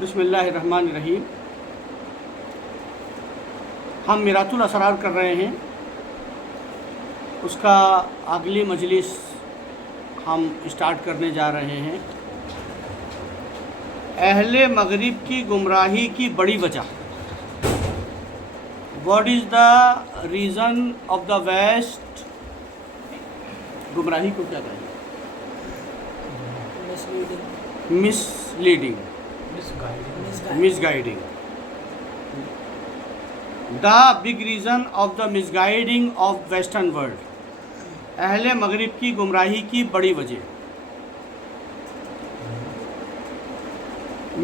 بسم اللہ الرحمن الرحیم۔ ہم میراث الاسرار کر رہے ہیں، اس کا اگلی مجلس ہم اسٹارٹ کرنے جا رہے ہیں۔ اہل مغرب کی گمراہی کی بڑی وجہ، what is the reason of the west? گمراہی کو کیا کہیں گے؟ Misleading, misguiding. The big reason of the misguiding of western world, اہل مغرب کی گمراہی کی بڑی وجہ۔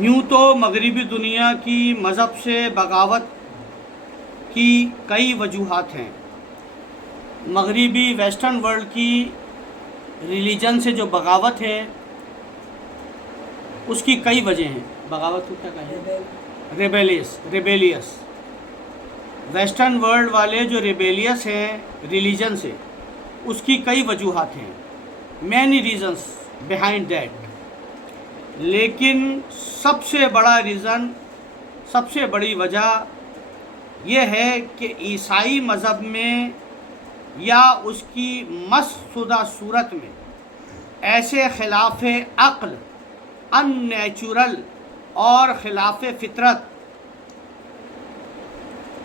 یوں تو مغربی دنیا کی مذہب سے بغاوت کی کئی وجوہات ہیں۔ مغربی ویسٹرن ورلڈ کی ریلیجن سے جو بغاوت ہے اس کی کئی وجہ ہیں۔ بغاوت کو کیا کہیں؟ ریبیلیس۔ ویسٹرن ورلڈ والے جو ریبیلیس ہیں ریلیجن سے، اس کی کئی وجوہات ہیں، مینی ریزنس بیہائنڈ دیٹ۔ لیکن سب سے بڑا ریزن، سب سے بڑی وجہ یہ ہے کہ عیسائی مذہب میں یا اس کی مسخ شدہ صورت میں ایسے خلاف عقل، ان نیچرل اور خلاف فطرت،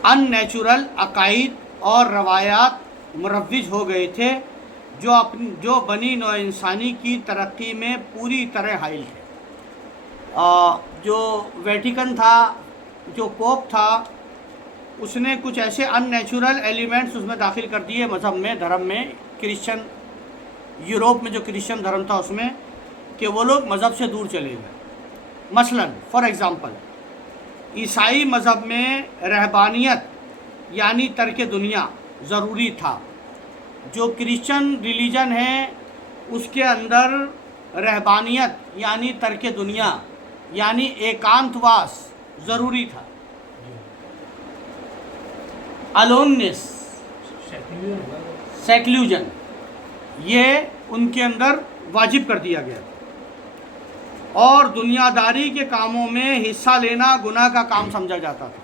ان نیچرل عقائد اور روایات مروج ہو گئے تھے جو بنی نوع انسانی کی ترقی میں پوری طرح حائل ہے۔ جو ویٹیکن تھا، جو پوپ تھا، اس نے کچھ ایسے ان نیچرل ایلیمنٹس اس میں داخل کر دیے مذہب میں، دھرم میں، کرسچن یوروپ میں جو کرسچن دھرم تھا اس میں، کہ وہ لوگ مذہب سے دور چلے گئے۔ مثلا فار ایگزامپل، عیسائی مذہب میں رہبانیت یعنی ترک دنیا ضروری تھا۔ جو کرسچن ریلیجن ہے اس کے اندر رہبانیت یعنی ترک دنیا یعنی ایکانت واس ضروری تھا۔ الوننس، سیکلوژن، یہ ان کے اندر واجب کر دیا گیا۔ اور دنیا داری کے کاموں میں حصہ لینا گناہ کا کام سمجھا جاتا تھا،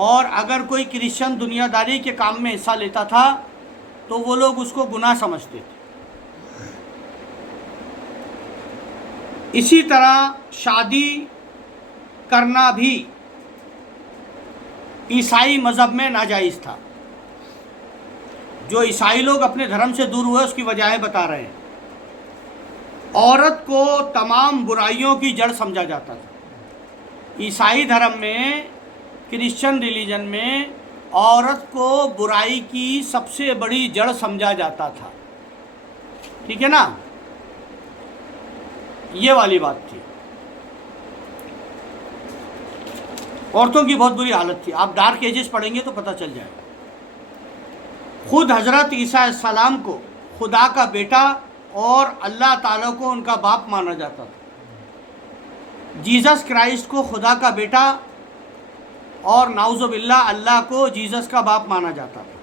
اور اگر کوئی کرسچن دنیا داری کے کام میں حصہ لیتا تھا تو وہ لوگ اس کو گناہ سمجھتے تھے۔ اسی طرح شادی کرنا بھی عیسائی مذہب میں ناجائز تھا۔ جو عیسائی لوگ اپنے دھرم سے دور ہوئے اس کی وجہ بتا رہے ہیں۔ عورت کو تمام برائیوں کی جڑ سمجھا جاتا تھا۔ عیسائی دھرم میں، کرسچن ریلیجن میں عورت کو برائی کی سب سے بڑی جڑ سمجھا جاتا تھا۔ ٹھیک ہے نا؟ یہ والی بات تھی۔ عورتوں کی بہت بری حالت تھی۔ آپ ڈارک ایجز پڑھیں گے تو پتہ چل جائے گا۔ خود حضرت عیسیٰ علیہ السلام کو خدا کا بیٹا اور اللہ تعالیٰ کو ان کا باپ مانا جاتا تھا۔ جیزس کرائسٹ کو خدا کا بیٹا اور نعوذ باللہ اللہ کو جیزس کا باپ مانا جاتا تھا۔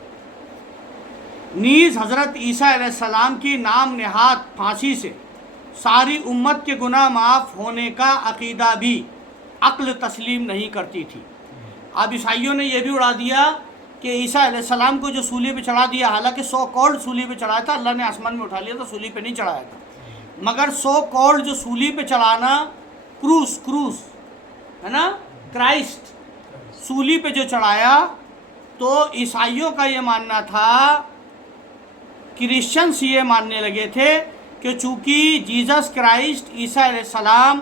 نیز حضرت عیسیٰ علیہ السلام کی نام نہاد پھانسی سے ساری امت کے گناہ معاف ہونے کا عقیدہ بھی عقل تسلیم نہیں کرتی تھی۔ اب عیسائیوں نے یہ بھی اڑا دیا کہ عیسیٰ علیہ السلام کو جو سولی پہ چڑھا دیا، حالانکہ سو کالڈ سولی پہ چڑھایا تھا، اللہ نے آسمان میں اٹھا لیا تھا، سولی پہ نہیں چڑھایا تھا۔ مگر سو کالڈ جو سولی پہ چڑھانا، کروس ہے نا، کرائسٹ سولی پہ جو چڑھایا، تو عیسائیوں کا یہ ماننا تھا، کرسچنس یہ ماننے لگے تھے کہ چونکہ جیزس کرائسٹ عیسیٰ علیہ السلام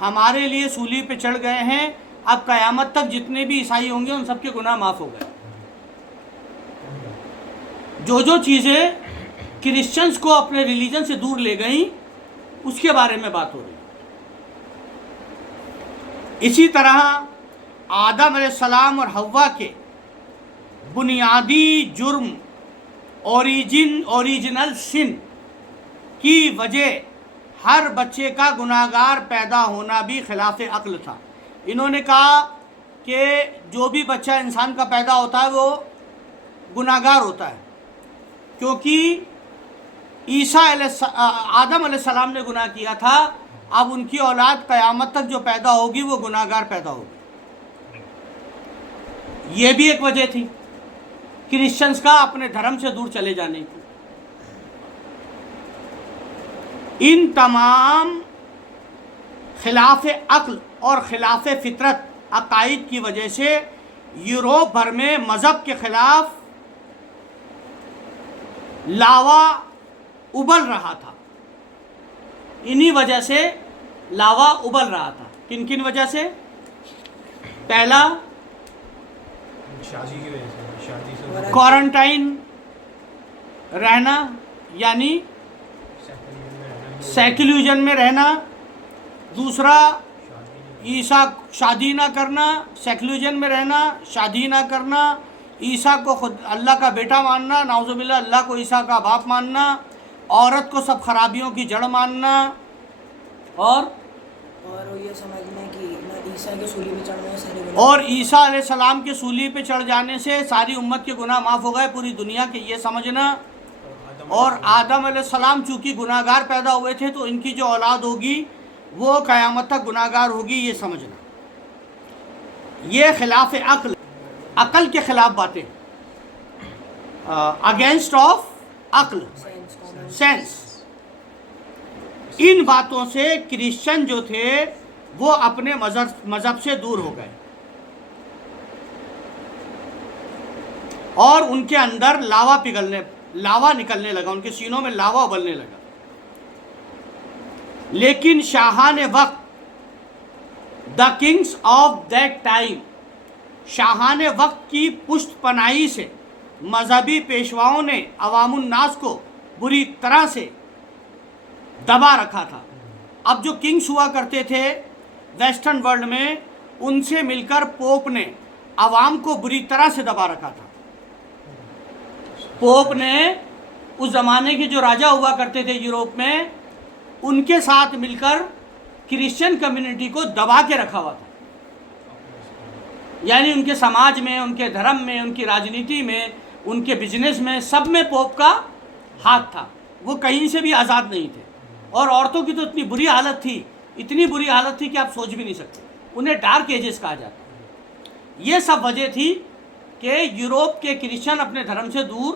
ہمارے لیے سولی پہ چڑھ گئے ہیں، اب قیامت تک جتنے بھی عیسائی ہوں گے ان سب کے گناہ معاف ہو گئے۔ جو چیزیں کرسچنس کو اپنے ریلیجن سے دور لے گئیں اس کے بارے میں بات ہو رہی۔ اسی طرح آدم علیہ السلام اور حوا کے بنیادی جرم، اوریجنل سن کی وجہ ہر بچے کا گناہگار پیدا ہونا بھی خلاف عقل تھا۔ انہوں نے کہا کہ جو بھی بچہ انسان کا پیدا ہوتا ہے وہ گناہگار ہوتا ہے، کیونکہ آدم علیہ السلام نے گناہ کیا تھا اب ان کی اولاد قیامت تک جو پیدا ہوگی وہ گناہگار پیدا ہوگی. یہ بھی ایک وجہ تھی کرسچنز کا اپنے دھرم سے دور چلے جانے کی. ان تمام خلاف عقل اور خلاف فطرت عقائد کی وجہ سے یوروپ بھر میں مذہب کے خلاف لاوا ابل رہا تھا. انہی وجہ سے لاوا ابل رہا تھا. کن کن وجہ سے؟ پہلا شادی کی وجہ سے، شادی سے کوارنٹائن رہنا، یعنی سیکولرزم میں رہنا. دوسرا عیسیٰ شادی نہ کرنا، سیکولرزم میں رہنا، شادی نہ کرنا، عیسیٰ کو خود اللہ کا بیٹا ماننا، نعوذ باللہ اللہ کو عیسیٰ کا باپ ماننا، عورت کو سب خرابیوں کی جڑ ماننا، اور یہ سمجھنا کہ عیسیٰ کے سولی پہ چڑھنے سے سارے گناہ، اور عیسیٰ علیہ السلام کے سولی پہ چڑھ جانے سے ساری امت کے گناہ معاف ہو گئے پوری دنیا کے، یہ سمجھنا. اور آدم علیہ السلام چونکہ گناہ گار پیدا ہوئے تھے تو ان کی جو اولاد ہوگی وہ قیامت تک گناہ گار ہوگی، یہ سمجھنا. یہ خلاف عقل، عقل کے خلاف باتیں، اگینسٹ آف عقل، سینس. ان باتوں سے کرسچن جو تھے وہ اپنے مذہب سے دور ہو گئے اور ان کے اندر لاوا نکلنے لگا، ان کے سینوں میں لاوا ابلنے لگا. لیکن شاہان وقت، دا کنگز آف دیٹ ٹائم، شاہان وقت کی پشت پناہی سے مذہبی پیشواؤں نے عوام الناس کو بری طرح سے دبا رکھا تھا. اب جو کنگز ہوا کرتے تھے ویسٹرن ورلڈ میں، ان سے مل کر پوپ نے عوام کو بری طرح سے دبا رکھا تھا. پوپ نے اس زمانے کے جو راجا ہوا کرتے تھے یوروپ میں، ان کے ساتھ مل کر کرسچن کمیونٹی کو دبا کے رکھا ہوا تھا. یعنی ان کے سماج میں، ان کے دھرم میں، ان کی راجنیتی میں، ان کے بزنس میں، سب میں پوپ کا ہاتھ تھا. وہ کہیں سے بھی آزاد نہیں تھے. اور عورتوں کی تو اتنی بری حالت تھی، اتنی بری حالت تھی کہ آپ سوچ بھی نہیں سکتے. انہیں ڈارک ایجز کہا جاتا. یہ سب وجہ تھی کہ یوروپ کے کرسچن اپنے دھرم سے دور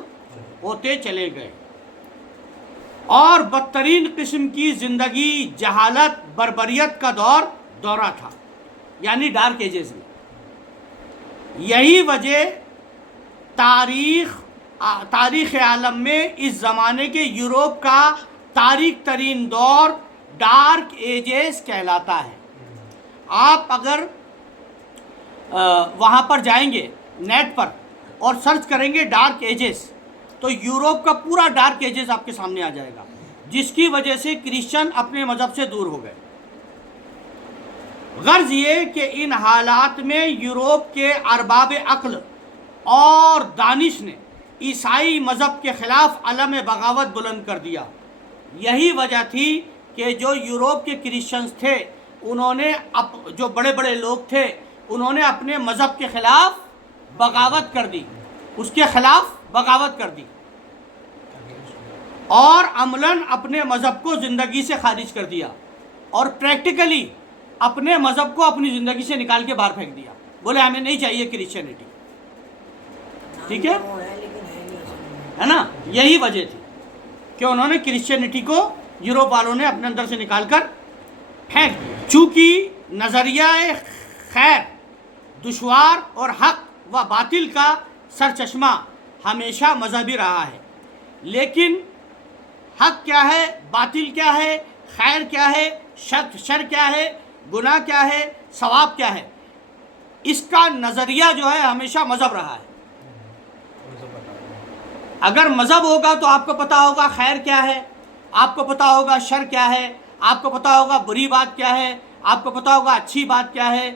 ہوتے چلے گئے اور بدترین قسم کی زندگی، جہالت، بربریت کا دورہ تھا، یعنی ڈارک ایجز میں. یہی وجہ تاریخ عالم میں اس زمانے کے یوروپ کا تاریک ترین دور ڈارک ایجز کہلاتا ہے. آپ اگر وہاں پر جائیں گے نیٹ پر اور سرچ کریں گے ڈارک ایجز تو یوروپ کا پورا ڈارک ایجز آپ کے سامنے آ جائے گا، جس کی وجہ سے کرسچن اپنے مذہب سے دور ہو گئے. غرض یہ کہ ان حالات میں یوروپ کے ارباب عقل اور دانش نے عیسائی مذہب کے خلاف علم بغاوت بلند کر دیا. یہی وجہ تھی کہ جو یوروپ کے کرسچنز تھے، انہوں نے جو بڑے بڑے لوگ تھے، انہوں نے اپنے مذہب کے خلاف بغاوت کر دی، اس کے خلاف بغاوت کر دی اور عملاً اپنے مذہب کو زندگی سے خارج کر دیا اور پریکٹیکلی اپنے مذہب کو اپنی زندگی سے نکال کے باہر پھینک دیا. بولے ہمیں نہیں چاہیے کرسچینٹی. ٹھیک ہے نا؟ یہی وجہ تھی کہ انہوں نے کرسچینٹی کو یوروپ والوں نے اپنے اندر سے نکال کر پھینک دیا. چونکہ نظریہ خیر، دشوار اور حق و باطل کا سرچشمہ ہمیشہ مذہبی رہا ہے، لیکن حق کیا ہے، باطل کیا ہے، خیر کیا ہے، شر کیا ہے، گناہ کیا ہے، ثواب کیا ہے، اس کا نظریہ جو ہے ہمیشہ مذہب رہا ہے. اگر مذہب ہوگا تو آپ کو پتہ ہوگا خیر کیا ہے، آپ کو پتہ ہوگا شر کیا ہے، آپ کو پتہ ہوگا بری بات کیا ہے، آپ کو پتہ ہوگا اچھی بات کیا ہے،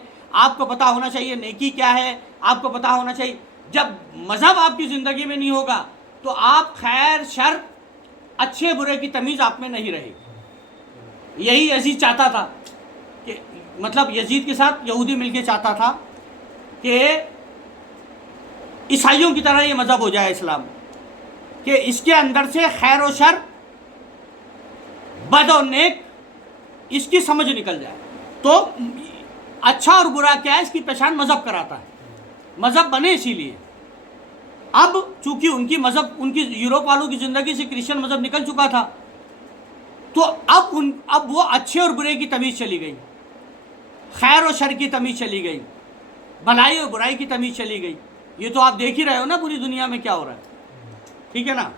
آپ کو پتہ ہونا چاہیے نیکی کیا ہے، آپ کو پتہ ہونا چاہیے. جب مذہب آپ کی زندگی میں نہیں ہوگا تو آپ خیر شر، اچھے برے کی تمیز آپ میں نہیں رہے گی. یہی یزید چاہتا تھا کہ مطلب یزید کے ساتھ یہودی مل کے چاہتا تھا کہ عیسائیوں کی طرح یہ مذہب ہو جائے اسلام، کہ اس کے اندر سے خیر و شر، بد و نیک اس کی سمجھ نکل جائے. تو اچھا اور برا کیا ہے اس کی پہچان مذہب کراتا ہے. مذہب بنے اسی لیے. اب چونکہ ان کی یوروپ والوں کی زندگی سے کرسچن مذہب نکل چکا تھا، تو اب وہ اچھے اور برے کی تمیز چلی گئی، خیر و شر کی تمیز چلی گئی، بھلائی اور برائی کی تمیز چلی گئی. یہ تو آپ دیکھ ہی رہے ہو نا پوری دنیا میں کیا ہو رہا ہے. ٹھیک ہے نا.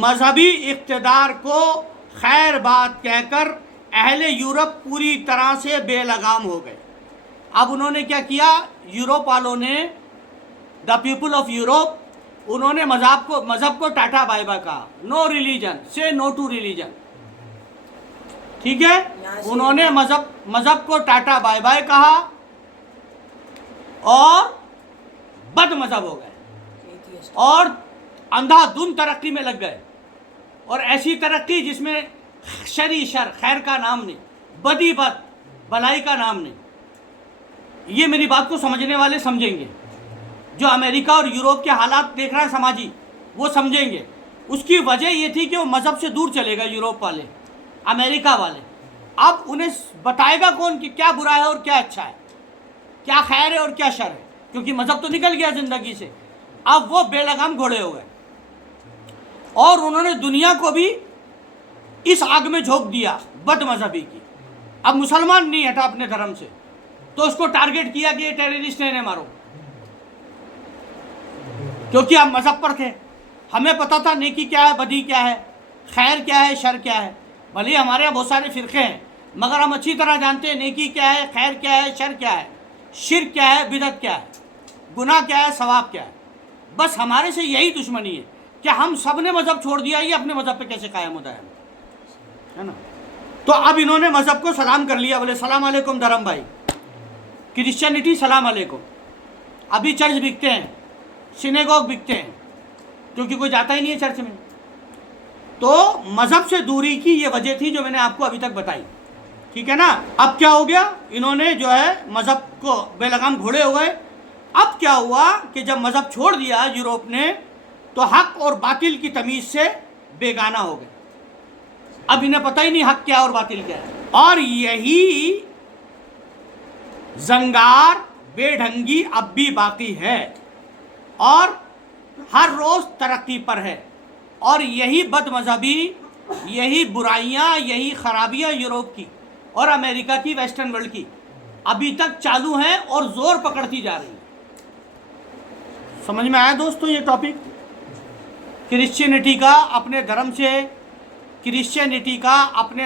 مذہبی اقتدار کو خیر بات کہہ کر اہل یورپ پوری طرح سے بے لگام ہو گئے. اب انہوں نے کیا کیا، یوروپ والوں نے، دا پیپل آف یوروپ، انہوں نے مذہب کو ٹاٹا بائی بائی کہا. نو ریلیجن، سے نو ٹو ریلیجن. ٹھیک ہے. انہوں نے مذہب کو ٹاٹا بائی بائی کہا اور بد مذہب ہو گئے اور اندھا دھند ترقی میں لگ گئے. اور ایسی ترقی جس میں شری شر، خیر کا نام نہیں، بدی بد، بھلائی کا نام نہیں. یہ میری بات کو سمجھنے والے سمجھیں گے. جو امریکہ اور یوروپ کے حالات دیکھ رہا ہے سماجی، وہ سمجھیں گے. اس کی وجہ یہ تھی کہ وہ مذہب سے دور چلے گئے یوروپ والے، امریکہ والے. اب انہیں بتائے گا کون کہ کیا برا ہے اور کیا اچھا ہے، کیا خیر ہے اور کیا شر ہے، کیونکہ مذہب تو نکل گیا زندگی سے. اب وہ بے لگام گھوڑے ہو گئے اور انہوں نے دنیا کو بھی اس آگ میں جھونک دیا بد مذہبی کی. اب مسلمان نہیں ہٹا اپنے دھرم سے تو اس کو ٹارگٹ کیا کہ یہ ٹیررسٹ ہے، انہیں مارو. کیونکہ ہم مذہب پر تھے، ہمیں پتہ تھا نیکی کیا ہے، بدی کیا ہے، خیر کیا ہے، شر کیا ہے. بھلے ہمارے یہاں بہت سارے فرقے ہیں مگر ہم اچھی طرح جانتے ہیں نیکی کیا ہے، خیر کیا ہے، شر کیا ہے، شرک کیا ہے، بدعت کیا ہے، گناہ کیا ہے، ثواب کیا ہے. بس ہمارے سے یہی دشمنی ہے کہ ہم سب نے مذہب چھوڑ دیا، یہ اپنے مذہب پہ کیسے قائم ہوتا ہے نا. تو اب انہوں نے مذہب کو سلام کر لیا. بولے السلام علیکم دھرم بھائی. کرسچینٹی سلام علیکم. ابھی چرچ بکتے ہیں، سینیگوگ بکتے ہیں، کیونکہ کوئی جاتا ہی نہیں ہے چرچ میں. تو مذہب سے دوری کی یہ وجہ تھی جو میں نے آپ کو ابھی تک بتائی. ٹھیک ہے نا. اب کیا ہو گیا، انہوں نے جو ہے مذہب کو بے لگام گھوڑے ہو گئے. اب کیا ہوا کہ جب مذہب چھوڑ دیا یوروپ نے تو حق اور باطل کی تمیز سے بیگانہ ہو گئے. اب انہیں پتہ ہی نہیں حق کیا اور باطل کیا ہے. اور یہی زنگار بے ڈھنگی اب بھی باقی ہے اور ہر روز ترقی پر ہے. اور یہی بد مذہبی، یہی برائیاں، یہی خرابیاں یوروپ کی اور امریکہ کی، ویسٹرن ورلڈ کی ابھی تک چالو ہیں اور زور پکڑتی جا رہی ہیں. سمجھ میں آیا دوستو یہ ٹاپک؟ کرسچینٹی کا اپنے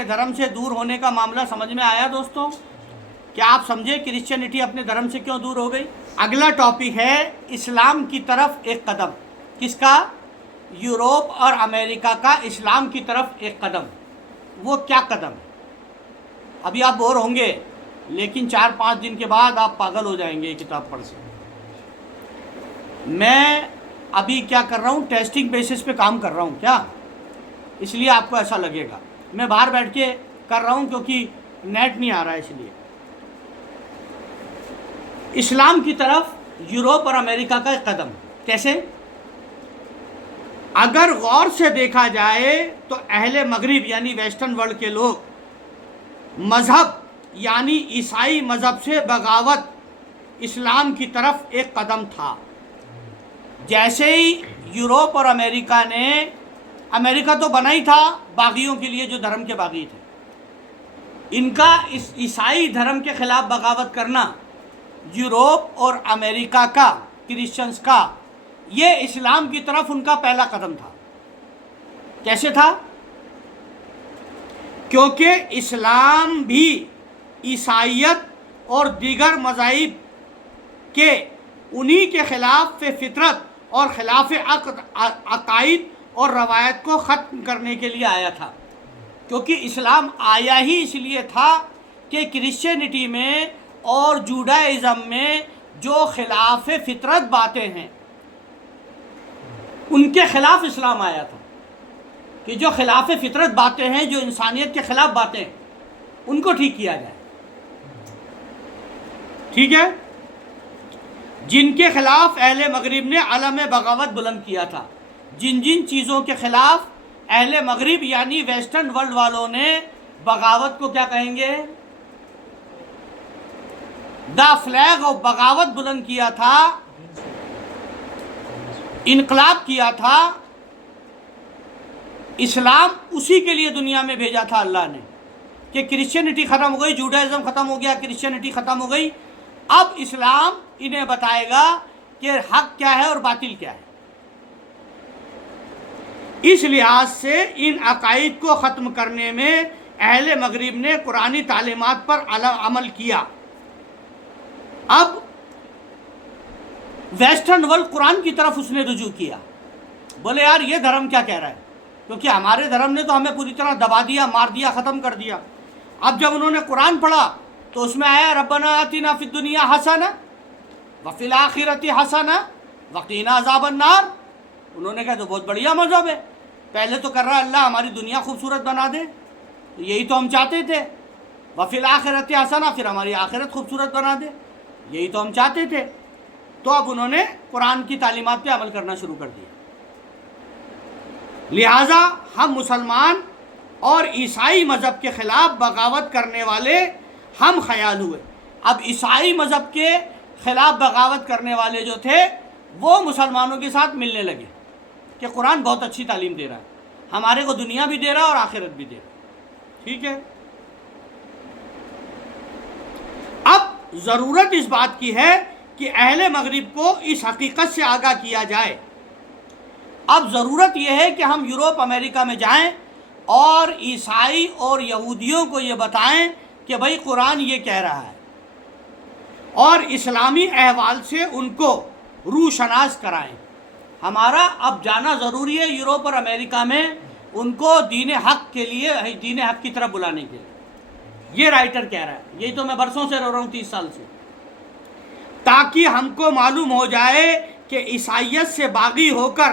دھرم سے دور ہونے کا معاملہ سمجھ میں آیا دوستو؟ کیا آپ سمجھے کرسچینٹی اپنے دھرم سے کیوں دور ہو گئی؟ اگلا ٹاپک ہے اسلام کی طرف ایک قدم. کس کا؟ یوروپ اور امریکہ کا اسلام کی طرف ایک قدم. وہ کیا قدم ہے؟ ابھی آپ بور ہوں گے لیکن 4-5 دن کے بعد آپ پاگل ہو جائیں گے یہ کتاب پڑھ سے. میں ابھی کیا کر رہا ہوں، ٹیسٹنگ بیسس پہ کام کر رہا ہوں کیا، اس لیے آپ کو ایسا لگے گا. میں باہر بیٹھ کے کر رہا ہوں کیونکہ نیٹ نہیں آ رہا ہے. اس لیے اسلام کی طرف یوروپ اور امریکہ کا ایک قدم. کیسے؟ اگر غور سے دیکھا جائے تو اہل مغرب یعنی ویسٹرن ورلڈ کے لوگ مذہب یعنی عیسائی مذہب سے بغاوت اسلام کی طرف ایک قدم تھا. جیسے ہی یوروپ اور امریکہ تو بنا ہی تھا باغیوں کے لیے جو دھرم کے باغی تھے. ان کا اس عیسائی دھرم کے خلاف بغاوت کرنا یوروپ اور امریکہ کا، کرسچنز کا، یہ اسلام کی طرف ان کا پہلا قدم تھا. کیسے تھا؟ کیونکہ اسلام بھی عیسائیت اور دیگر مذاہب کے انہی کے خلاف فطرت اور خلاف عقائد اور روایت کو ختم کرنے کے لیے آیا تھا. کیونکہ اسلام آیا ہی اس لیے تھا کہ کرسچینٹی میں اور جوڈائزم میں جو خلاف فطرت باتیں ہیں ان کے خلاف اسلام آیا تھا. کہ جو خلاف فطرت باتیں ہیں، جو انسانیت کے خلاف باتیں ہیں، ان کو ٹھیک کیا جائے. ٹھیک ہے. جن کے خلاف اہل مغرب نے علم بغاوت بلند کیا تھا، جن چیزوں کے خلاف اہل مغرب یعنی ویسٹرن ورلڈ والوں نے بغاوت کو کیا کہیں گے؟ دا فلیگ آف بغاوت بلند کیا تھا، انقلاب کیا تھا، اسلام اسی کے لیے دنیا میں بھیجا تھا اللہ نے کہ کرسچینٹی ختم ہو گئی، جوڈائزم ختم ہو گیا، کرسچینٹی ختم ہو گئی، اب اسلام انہیں بتائے گا کہ حق کیا ہے اور باطل کیا ہے۔ اس لحاظ سے ان عقائد کو ختم کرنے میں اہل مغرب نے قرآنی تعلیمات پر عمل کیا۔ اب ویسٹرن ورلڈ قرآن کی طرف اس نے رجوع کیا، بولے یار یہ دھرم کیا کہہ رہا ہے، کیونکہ ہمارے دھرم نے تو ہمیں پوری طرح دبا دیا، مار دیا، ختم کر دیا۔ اب جب انہوں نے قرآن پڑھا تو اس میں آیا ربنا آتنا فی الدنیا حسنہ وفی الآخرۃ حسنہ وقینا عذاب النار۔ انہوں نے کہا تو بہت بڑھیا مذہب ہے، پہلے تو کر رہا اللہ ہماری دنیا خوبصورت بنا دے، یہی تو ہم چاہتے تھے، وفی الآخرۃ حسنہ پھر ہماری آخرت خوبصورت بنا دے، یہی تو ہم چاہتے تھے۔ تو اب انہوں نے قرآن کی تعلیمات پہ عمل کرنا شروع کر دیا۔ لہٰذا ہم مسلمان اور عیسائی مذہب کے خلاف بغاوت کرنے والے ہم خیال ہوئے۔ اب عیسائی مذہب کے خلاف بغاوت کرنے والے جو تھے وہ مسلمانوں کے ساتھ ملنے لگے کہ قرآن بہت اچھی تعلیم دے رہا ہے، ہمارے کو دنیا بھی دے رہا ہے اور آخرت بھی دے رہا ہے، ٹھیک ہے۔ اب ضرورت اس بات کی ہے کہ اہل مغرب کو اس حقیقت سے آگاہ کیا جائے۔ اب ضرورت یہ ہے کہ ہم یورپ امریکہ میں جائیں اور عیسائی اور یہودیوں کو یہ بتائیں کہ بھائی قرآن یہ کہہ رہا ہے، اور اسلامی احوال سے ان کو روشناس کرائیں۔ ہمارا اب جانا ضروری ہے یورپ اور امریکہ میں، ان کو دین حق کے لیے، دین حق کی طرف بلانے کے لیے۔ یہ رائٹر کہہ رہا ہے، یہی تو میں برسوں سے رو رہا ہوں، 30 سال سے، تاکہ ہم کو معلوم ہو جائے کہ عیسائیت سے باغی ہو کر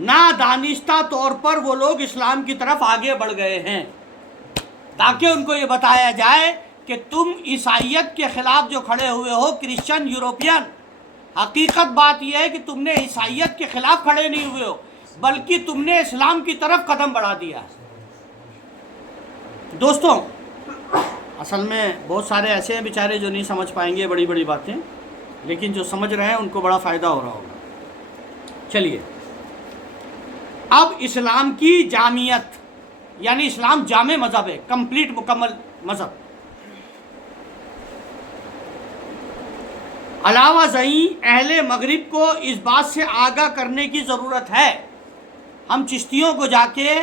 نادانستہ طور پر وہ لوگ اسلام کی طرف آگے بڑھ گئے ہیں، تاکہ ان کو یہ بتایا جائے کہ تم عیسائیت کے خلاف جو کھڑے ہوئے ہو کرسچن یورپین، حقیقت بات یہ ہے کہ تم نے عیسائیت کے خلاف کھڑے نہیں ہوئے ہو، بلکہ تم نے اسلام کی طرف قدم بڑھا دیا۔ دوستوں، اصل میں بہت سارے ایسے ہیں بیچارے جو نہیں سمجھ پائیں گے بڑی بڑی باتیں، لیکن جو سمجھ رہے ہیں ان کو بڑا فائدہ ہو رہا ہوگا۔ چلیے، اب اسلام کی جامعیت، یعنی اسلام جامع مذہب ہے، کمپلیٹ مکمل مذہب۔ علاوہ ازیں اہل مغرب کو اس بات سے آگاہ کرنے کی ضرورت ہے، ہم چشتیوں کو جا کے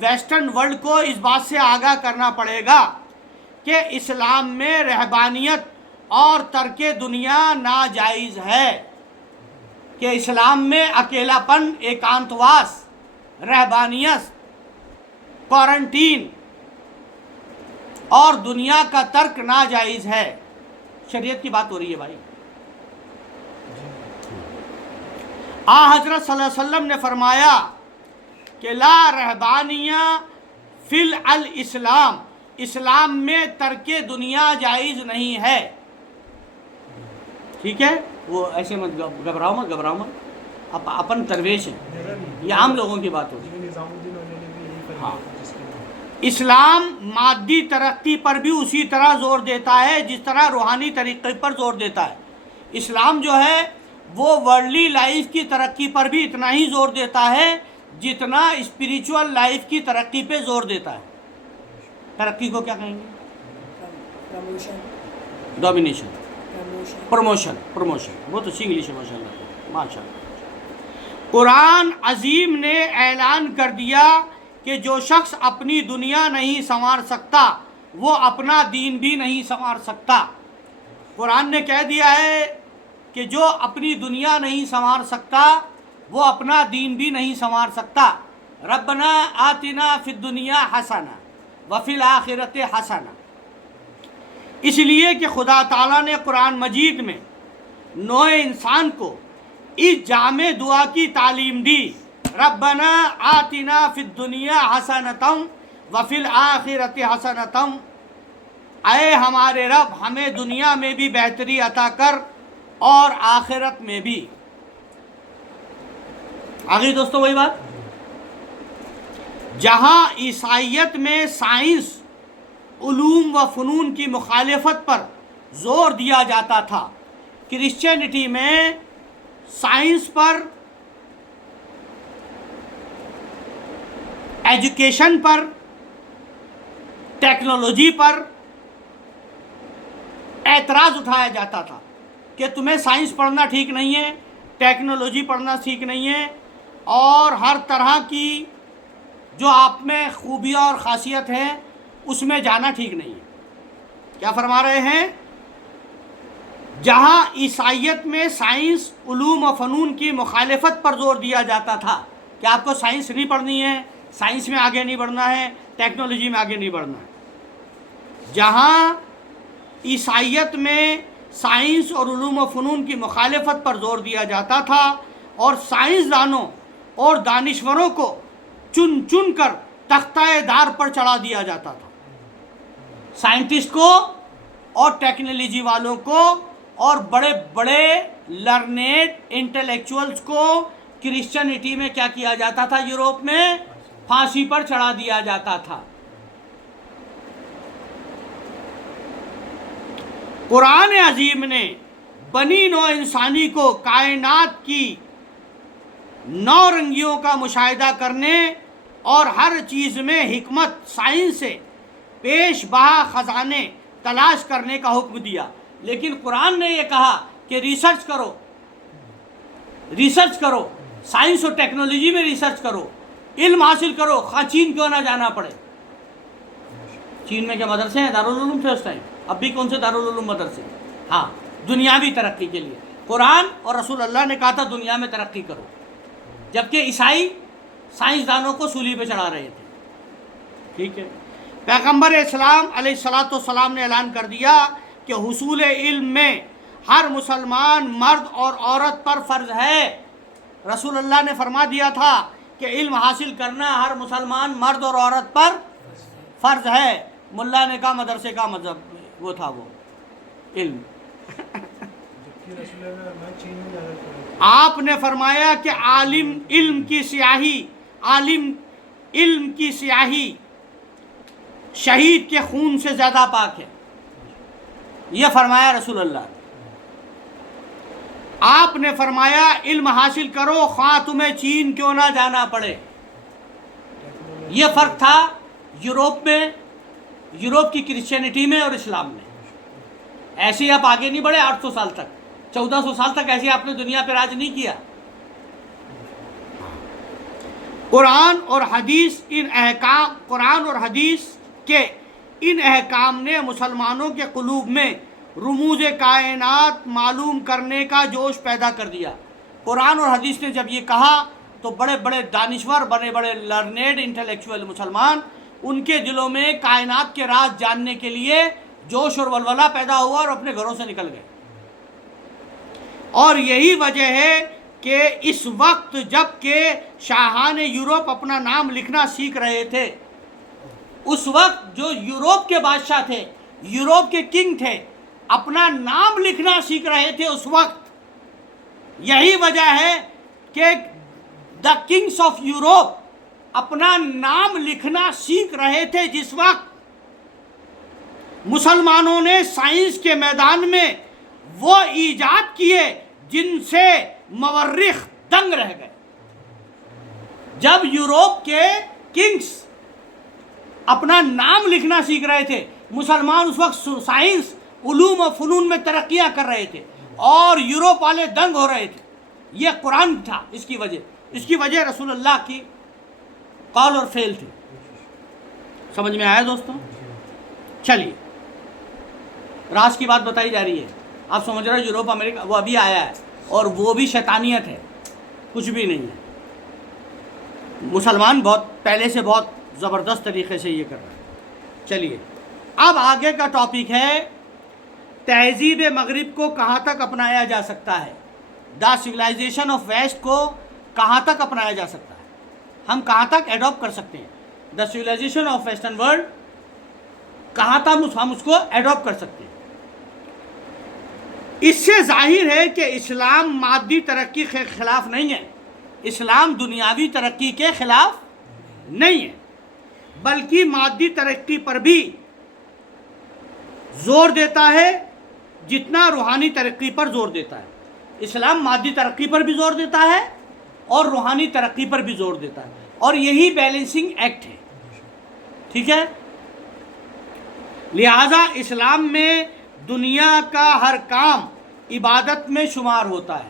ویسٹرن ورلڈ کو اس بات سے آگاہ کرنا پڑے گا کہ اسلام میں رہبانیت اور ترک دنیا ناجائز ہے، کہ اسلام میں اکیلا پن، ایکانتواس، رہبانیت، کوارنٹین اور دنیا کا ترک ناجائز ہے۔ شریعت کی بات ہو رہی ہے بھائی۔ حضرت صلی اللہ علیہ وسلم نے فرمایا کہ لا رہبانیہ فی الاسلام، اسلام میں ترک دنیا جائز نہیں ہے، ٹھیک ہے۔ وہ ایسے مت گھبراؤ مت، اپن درویش ہیں، یہ عام لوگوں کی بات ہوتی ہے۔ ہاں، اسلام مادی ترقی پر بھی اسی طرح زور دیتا ہے جس طرح روحانی طریقے پر زور دیتا ہے۔ اسلام جو ہے وہ ورلڈلی لائف کی ترقی پر بھی اتنا ہی زور دیتا ہے جتنا اسپریچول لائف کی ترقی پہ زور دیتا ہے۔ ترقی کو کیا کہیں گے؟ ڈومینیشن، پروموشن، بہت اچھی انگلش ہے ماشاء اللہ، ماشاء اللہ۔ قرآن عظیم نے اعلان کر دیا کہ جو شخص اپنی دنیا نہیں سنوار سکتا وہ اپنا دین بھی نہیں سنوار سکتا۔ قرآن نے کہہ دیا ہے کہ جو اپنی دنیا نہیں سنوار سکتا وہ اپنا دین بھی نہیں سنوار سکتا۔ ربنا آتنا فی الدنیا حسنہ وفی الآخرۃ حسنہ، اس لیے کہ خدا تعالیٰ نے قرآن مجید میں نوع انسان کو اس جامع دعا کی تعلیم دی، ربنا آتنا فی الدنیا حسنۃ وفی الآخرۃ حسنۃ، اے ہمارے رب ہمیں دنیا میں بھی بہتری عطا کر اور آخرت میں بھی۔ آگے دوستو وہی بات، جہاں عیسائیت میں سائنس علوم و فنون کی مخالفت پر زور دیا جاتا تھا۔ کرسچینٹی میں سائنس پر، ایجوکیشن پر، ٹیکنالوجی پر اعتراض اٹھایا جاتا تھا کہ تمہیں سائنس پڑھنا ٹھیک نہیں ہے، ٹیکنالوجی پڑھنا ٹھیک نہیں ہے، اور ہر طرح کی جو آپ میں خوبیاں اور خاصیت ہے اس میں جانا ٹھیک نہیں ہے۔ کیا فرما رہے ہیں؟ جہاں عیسائیت میں سائنس، علوم و فنون کی مخالفت پر زور دیا جاتا تھا کہ آپ کو سائنس نہیں پڑھنی ہے، سائنس میں آگے نہیں بڑھنا ہے، ٹیکنالوجی میں آگے نہیں بڑھنا ہے، جہاں عیسائیت میں سائنس اور علوم و فنون کی مخالفت پر زور دیا جاتا تھا اور سائنسدانوں اور دانشوروں کو چن چن کر تختہ دار پر چڑھا دیا جاتا تھا، سائنٹسٹ کو اور ٹیکنالوجی والوں کو اور بڑے بڑے لرنیڈ انٹلیکچوئلز کو کرسچینٹی میں کیا کیا جاتا تھا؟ یورپ میں پھانسی پر چڑھا دیا جاتا تھا۔ قرآن عظیم نے بنی نوع انسانی کو کائنات کی نو رنگیوں کا مشاہدہ کرنے اور ہر چیز میں حکمت سائنس سے پیش بہا خزانے تلاش کرنے کا حکم دیا، لیکن قرآن نے یہ کہا کہ ریسرچ کرو، سائنس اور ٹیکنالوجی میں ریسرچ کرو، علم حاصل کرو، خواہ چین کیوں نہ جانا پڑے۔ چین میں کیا مدرسے ہیں؟ دارالعلوم تھے اس ٹائم، اب بھی کون سے دارالعلوم مدرسے؟ ہاں، دنیاوی ترقی کے لیے قرآن اور رسول اللہ نے کہا تھا دنیا میں ترقی کرو، جبکہ عیسائی سائنسدانوں کو سولی پہ چڑھا رہے تھے۔ ٹھیک ہے، پیغمبر اسلام علیہ الصلاۃ والسلام نے اعلان کر دیا کہ حصول علم میں ہر مسلمان مرد اور عورت پر فرض ہے۔ رسول اللہ نے فرما دیا تھا کہ علم حاصل کرنا ہر مسلمان مرد اور عورت پر فرض ہے۔ ملا نے کہا مدرسے کا مذہب وہ تھا، وہ علم۔ آپ نے فرمایا کہ عالم علم کی سیاہی شہید کے خون سے زیادہ پاک ہے، یہ فرمایا رسول اللہ۔ آپ نے فرمایا علم حاصل کرو خواہ تمہیں چین کیوں نہ جانا پڑے۔ یہ فرق تھا یورپ میں، یورپ کی کرسچینٹی میں اور اسلام میں۔ ایسے ہی آپ آگے نہیں بڑھے 800 سال تک، 1400 سال تک ایسے آپ نے دنیا پہ راج نہیں کیا۔ قرآن اور حدیث کے ان احکام نے مسلمانوں کے قلوب میں رموز کائنات معلوم کرنے کا جوش پیدا کر دیا۔ قرآن اور حدیث نے جب یہ کہا تو بڑے بڑے دانشور، بڑے بڑے لرنیڈ انٹلیکچوئل مسلمان، ان کے دلوں میں کائنات کے راز جاننے کے لیے جوش اور ولولہ پیدا ہوا اور اپنے گھروں سے نکل گئے۔ اور یہی وجہ ہے کہ اس وقت جب کہ شاہان یورپ اپنا نام لکھنا سیکھ رہے تھے، اس وقت جو یورپ کے بادشاہ تھے، یورپ کے کنگ تھے، اپنا نام لکھنا سیکھ رہے تھے اس وقت۔ یہی وجہ ہے کہ دا کنگس آف یورپ اپنا نام لکھنا سیکھ رہے تھے جس وقت مسلمانوں نے سائنس کے میدان میں وہ ایجاد کیے جن سے مورخ دنگ رہ گئے۔ جب یورپ کے کنگز اپنا نام لکھنا سیکھ رہے تھے، مسلمان اس وقت سائنس، علوم و فنون میں ترقیاں کر رہے تھے اور یورپ والے دنگ ہو رہے تھے۔ یہ قرآن تھا اس کی وجہ رسول اللہ کی قول اور فعل تھی۔ سمجھ میں آیا دوستوں؟ چلیے، راز کی بات بتائی جا رہی ہے۔ آپ سمجھ رہے ہو یورپ امریکہ وہ ابھی آیا ہے اور وہ بھی شیطانیت ہے، کچھ بھی نہیں ہے۔ مسلمان بہت پہلے سے بہت زبردست طریقے سے یہ کر رہے ہیں۔ چلیے، اب آگے کا ٹاپک ہے تہذیب مغرب کو کہاں تک اپنایا جا سکتا ہے۔ دا سویلائزیشن آف ویسٹ کو کہاں تک اپنایا جا سکتا ہے، ہم کہاں تک ایڈاپٹ کر سکتے ہیں۔ دا سویلائزیشن آف ویسٹرن ورلڈ کہاں تک ہم اس کو ایڈاپٹ کر سکتے ہیں۔ اس سے ظاہر ہے کہ اسلام مادی ترقی کے خلاف نہیں ہے، اسلام دنیاوی ترقی کے خلاف نہیں ہے، بلکہ مادی ترقی پر بھی زور دیتا ہے جتنا روحانی ترقی پر زور دیتا ہے. اسلام مادی ترقی پر بھی زور دیتا ہے اور روحانی ترقی پر بھی زور دیتا ہے, اور یہی بیلنسنگ ایکٹ ہے. ٹھیک ہے, لہذا اسلام میں دنیا کا ہر کام عبادت میں شمار ہوتا ہے.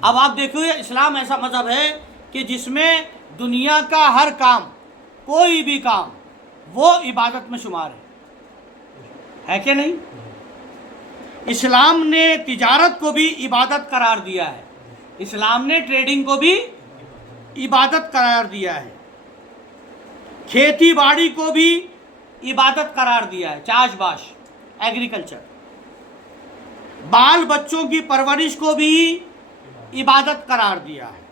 اب آپ دیکھو, اسلام ایسا مذہب ہے کہ جس میں دنیا کا ہر کام, کوئی بھی کام, وہ عبادت میں شمار ہے کہ نہیں؟ اسلام نے تجارت کو بھی عبادت قرار دیا ہے, اسلام نے ٹریڈنگ کو بھی عبادت قرار دیا ہے, کھیتی باڑی کو بھی عبادت قرار دیا ہے, چاش باش ایگریکلچر, بال بچوں کی پرورش کو بھی عبادت قرار دیا ہے.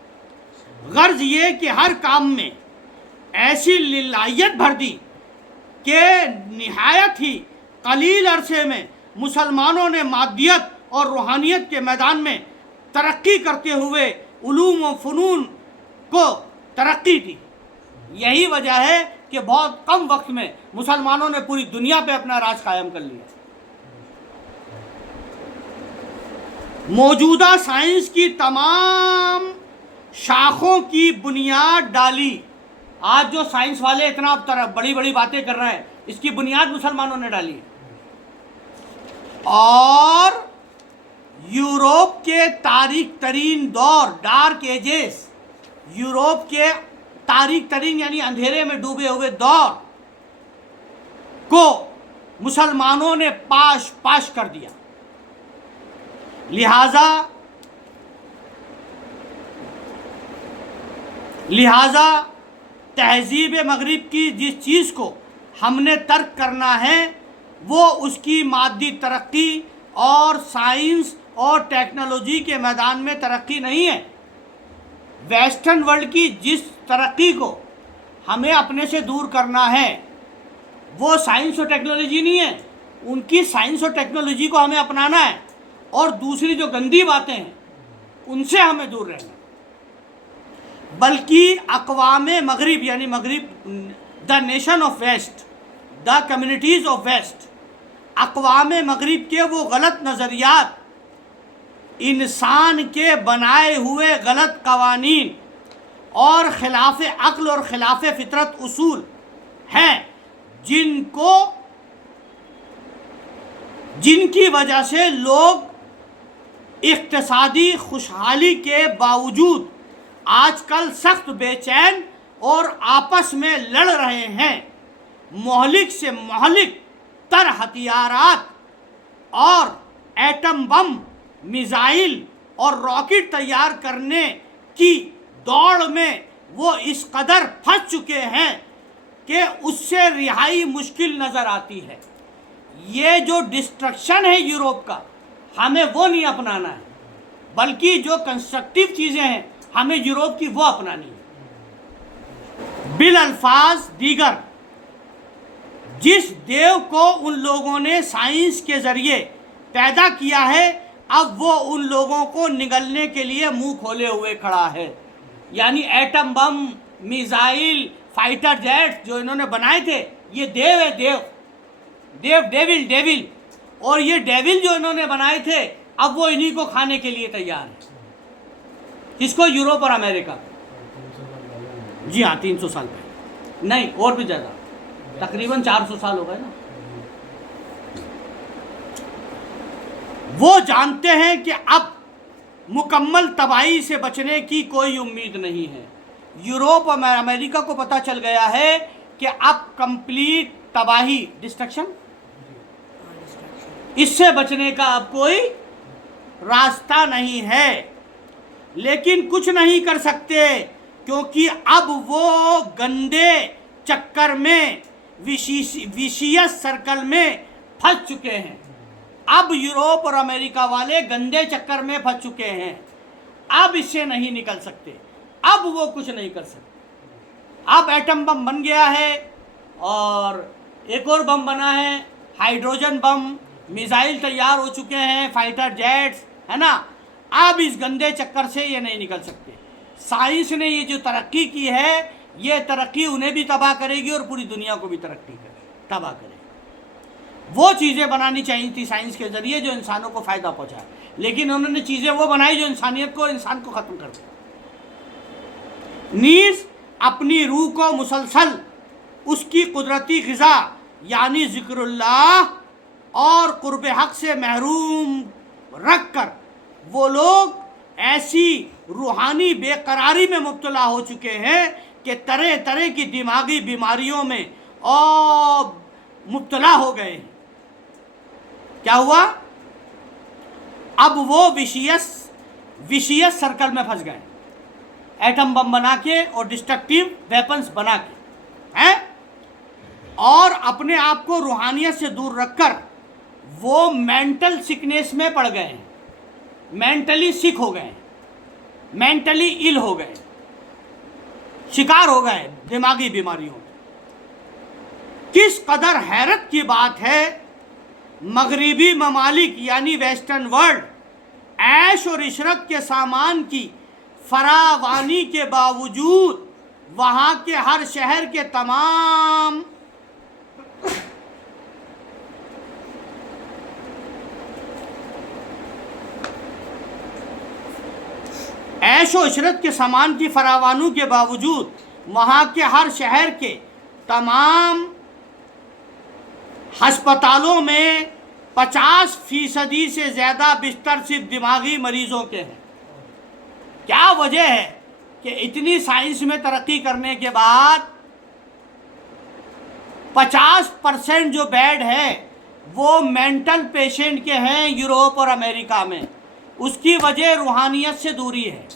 غرض یہ کہ ہر کام میں ایسی للہیت بھر دی کہ نہایت ہی قلیل عرصے میں مسلمانوں نے مادیت اور روحانیت کے میدان میں ترقی کرتے ہوئے علوم و فنون کو ترقی دی. یہی وجہ ہے کہ بہت کم وقت میں مسلمانوں نے پوری دنیا پہ اپنا راج قائم کر لیا. موجودہ سائنس کی تمام شاخوں کی بنیاد ڈالی. آج جو سائنس والے اتنا بڑی بڑی باتیں کر رہے ہیں, اس کی بنیاد مسلمانوں نے ڈالی ہے. اور یورپ کے تاریک ترین دور, ڈارک ایجز, یورپ کے تاریک ترین یعنی اندھیرے میں ڈوبے ہوئے دور کو مسلمانوں نے پاش پاش کر دیا. لہذا تہذیب مغرب کی جس چیز کو ہم نے ترک کرنا ہے وہ اس کی مادی ترقی اور سائنس اور ٹیکنالوجی کے میدان میں ترقی نہیں ہے. ویسٹرن ورلڈ کی جس ترقی کو ہمیں اپنے سے دور کرنا ہے وہ سائنس اور ٹیکنالوجی نہیں ہے, ان کی سائنس اور ٹیکنالوجی کو ہمیں اپنانا ہے, اور دوسری جو گندی باتیں ہیں ان سے ہمیں دور رہنا. بلکہ اقوام مغرب یعنی مغرب, the nation of west, the communities of west, اقوام مغرب کے وہ غلط نظریات, انسان کے بنائے ہوئے غلط قوانین اور خلاف عقل اور خلاف فطرت اصول ہیں جن کی وجہ سے لوگ اقتصادی خوشحالی کے باوجود آج کل سخت بے چین اور آپس میں لڑ رہے ہیں. مہلک سے مہلک تر ہتھیارات اور ایٹم بم, میزائل اور راکٹ تیار کرنے کی دوڑ میں وہ اس قدر پھنس چکے ہیں کہ اس سے رہائی مشکل نظر آتی ہے. یہ جو ڈسٹرکشن ہے یورپ کا, ہمیں وہ نہیں اپنانا ہے, بلکہ جو کنسٹرکٹیو چیزیں ہیں ہمیں یورپ کی وہ اپنانی ہے. بالالفاظ دیگر, جس دیو کو ان لوگوں نے سائنس کے ذریعے پیدا کیا ہے اب وہ ان لوگوں کو نگلنے کے لیے منہ کھولے ہوئے کھڑا ہے. یعنی atom bomb, missile, fighter jet جو انہوں نے بنائے تھے یہ دیو ہے, ڈیول, اور یہ ڈیول جو انہوں نے بنائے تھے اب وہ انہی کو کھانے کے لیے تیار ہے. کس کو؟ یورپ اور امریکہ. جی ہاں, 300 سال پہلے نہیں, اور بھی زیادہ, تقریباً 400 سال ہو گئے نا. وہ جانتے ہیں کہ اب مکمل تباہی سے بچنے کی کوئی امید نہیں ہے. یورپ اور امریکہ کو پتہ چل گیا ہے کہ اب کمپلیٹ تباہی, ڈسٹرکشن, اس سے بچنے کا اب کوئی راستہ نہیں ہے. لیکن کچھ نہیں کر سکتے کیونکہ اب وہ گندے چکر میں, ویشیس سرکل میں پھنس چکے ہیں. اب یورپ اور امریکہ والے گندے چکر میں پھنس چکے ہیں, اب اس سے نہیں نکل سکتے, اب وہ کچھ نہیں کر سکتے. اب ایٹم بم بن گیا ہے اور ایک اور بم بنا ہے, ہائیڈروجن بم, میزائل تیار ہو چکے ہیں, فائٹر جیٹس, ہے نا. اب اس گندے چکر سے یہ نہیں نکل سکتے. سائنس نے یہ جو ترقی کی ہے یہ ترقی انہیں بھی تباہ کرے گی اور پوری دنیا کو بھی تباہ کرے گی. وہ چیزیں بنانی چاہیے تھی سائنس کے ذریعے جو انسانوں کو فائدہ پہنچائے، لیکن انہوں نے چیزیں وہ بنائی جو انسان کو ختم کر دے۔ نیز اپنی روح کو مسلسل اس کی قدرتی غذا یعنی ذکر اللہ اور قرب حق سے محروم رکھ کر وہ لوگ ایسی روحانی بے قراری میں مبتلا ہو چکے ہیں کہ طرح طرح کی دماغی بیماریوں میں اور مبتلا ہو گئے ہیں۔ کیا ہوا؟ اب وہ ویشیس سرکل میں پھنس گئے، ایٹم بم بنا کے اور ڈسٹرکٹیو ویپنز بنا کے ہیں، اور اپنے آپ کو روحانیت سے دور رکھ کر وہ مینٹل سکنیس میں پڑ گئے ہیں، مینٹلی سک ہو گئے، مینٹلی ill ہو گئے، شکار ہو گئے دماغی بیماریوں۔ کس قدر حیرت کی بات ہے، مغربی ممالک یعنی ویسٹرن ورلڈ عیش اور عشرت کے سامان کی فراوانی کے باوجود وہاں کے ہر شہر کے تمام عیش و عشرت کے سامان کی فراوانی کے باوجود وہاں کے ہر شہر کے تمام ہسپتالوں میں 50% سے زیادہ بستر صرف دماغی مریضوں کے ہیں۔ کیا وجہ ہے کہ اتنی سائنس میں ترقی کرنے کے بعد 50% جو بیڈ ہے وہ مینٹل پیشنٹ کے ہیں یوروپ اور امریکہ میں؟ اس کی وجہ روحانیت سے دوری ہے۔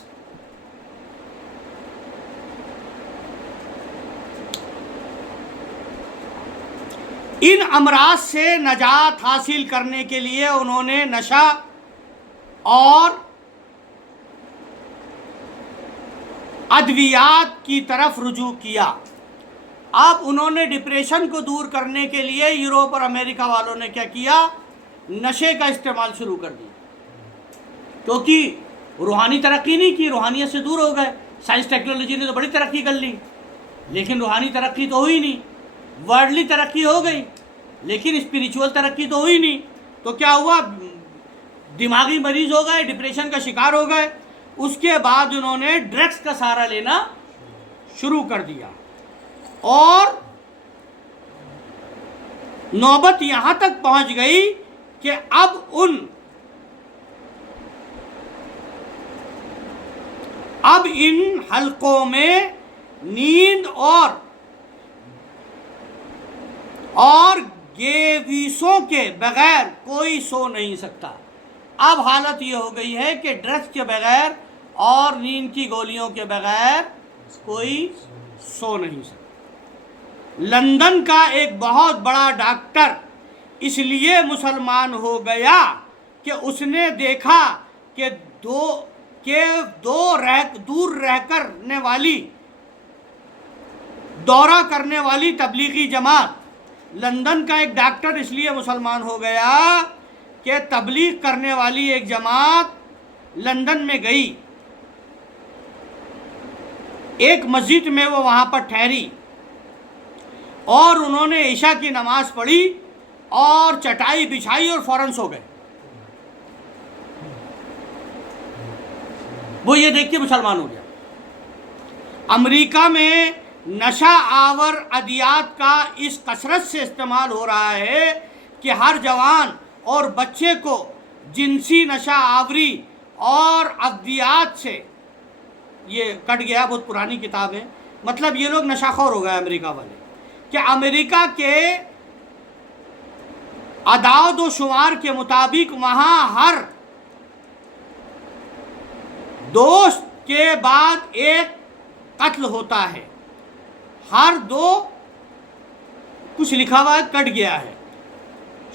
ان امراض سے نجات حاصل کرنے کے لیے انہوں نے نشہ اور ادویات کی طرف رجوع کیا۔ اب انہوں نے ڈپریشن کو دور کرنے کے لیے یوروپ اور امریکہ والوں نے کیا کیا؟ نشے کا استعمال شروع کر دیا، کیونکہ روحانی ترقی نہیں کی، روحانیت سے دور ہو گئے۔ سائنس ٹیکنالوجی نے تو بڑی ترقی کر لی، لیکن روحانی ترقی تو ہوئی نہیں۔ ورلڈلی ترقی ہو گئی لیکن اسپریچول ترقی تو ہوئی نہیں۔ تو کیا ہوا؟ دماغی مریض ہو گئے، ڈپریشن کا شکار ہو گئے۔ اس کے بعد انہوں نے ڈرگس کا سہارا لینا شروع کر دیا، اور نوبت یہاں تک پہنچ گئی کہ اب ان حلقوں میں نیند اور گیویسوں کے بغیر کوئی سو نہیں سکتا۔ اب حالت یہ ہو گئی ہے کہ ڈرگس کے بغیر اور نیند کی گولیوں کے بغیر کوئی سو نہیں سکتا۔ لندن کا ایک بہت بڑا ڈاکٹر اس لیے مسلمان ہو گیا کہ اس نے دیکھا کہ دورہ کرنے والی تبلیغی جماعت، لندن کا ایک ڈاکٹر اس لیے مسلمان ہو گیا کہ تبلیغ کرنے والی ایک جماعت لندن میں گئی، ایک مسجد میں وہ وہاں پر ٹھہری، اور انہوں نے عشاء کی نماز پڑھی اور چٹائی بچھائی اور فوراً سو گئے۔ وہ یہ دیکھ کے مسلمان ہو گیا۔ امریکہ میں نشہ آور ادویات کا اس کثرت سے استعمال ہو رہا ہے کہ ہر جوان اور بچے کو جنسی نشہ آوری اور ادویات سے، یہ کٹ گیا، بہت پرانی کتاب ہے، مطلب یہ لوگ نشہ خور ہو گئے امریکہ والے، کہ امریکہ کے اعداد و شمار کے مطابق وہاں ہر دوست کے بعد ایک قتل ہوتا ہے، ہر دو، کچھ لکھا ہوا ہے کٹ گیا ہے،